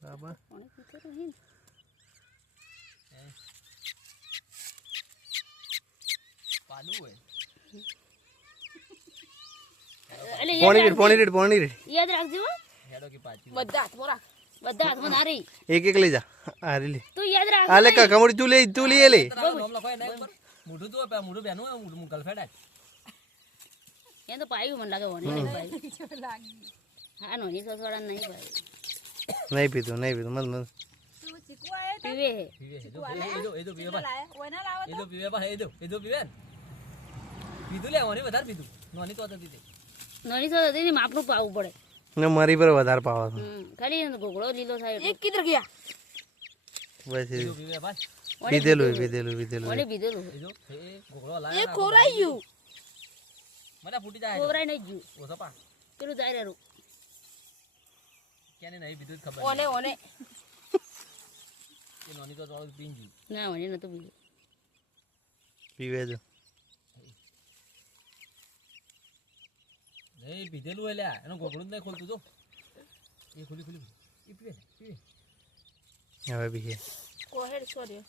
બાબા કોને પૂછે તો હિન પાડું હોય પાણી રેડ યાદ રાખજો હેડો કે પાછી બધા હાથમાં ના રહી એક લઈ જા આ રે લે તું યાદ રાખ આ લે કમોડી તું લે નામ લખાય નહીં ઉપર મોઢું તો મોઢું બેનું મોઢું ગલફેડ એ તો પાયું મને લાગે ઓને નહીં પાયું હા નોની સોસવાડા નહીં પાયું નહીં પીતું મત પીવે એજો પીવે બા એજો પીવે પીધું લે ઓની વધારે પીધું નોની તો હતી નોની સોસ હતી ને માપનું પાવું પડે ને મારી પર વધારે પાવા છે ખાલી ગોગળો લીલો થાય એક કિધર ગયા બસ એજો પીવે બા પીધેલું ઓને બીધેલું એજો એ ગોગળો લાય એક ખોરાઈ ગયું મને ફૂટી જાય કોવરાય નહીં ગયું ઓછો પા પેલું જાય રહ્યું કેને નહીં પીધું ખબર ઓને કે નોની તો થોડું પીંજુ ના ઓને નતું બીધું પીવે જો નહીં પીધેલું હોય લ્યા એનું ગોગળું જ નહીં ખોલતું તો એ ખુલી એ પીવે હવે પીએ કોહેડ સોરી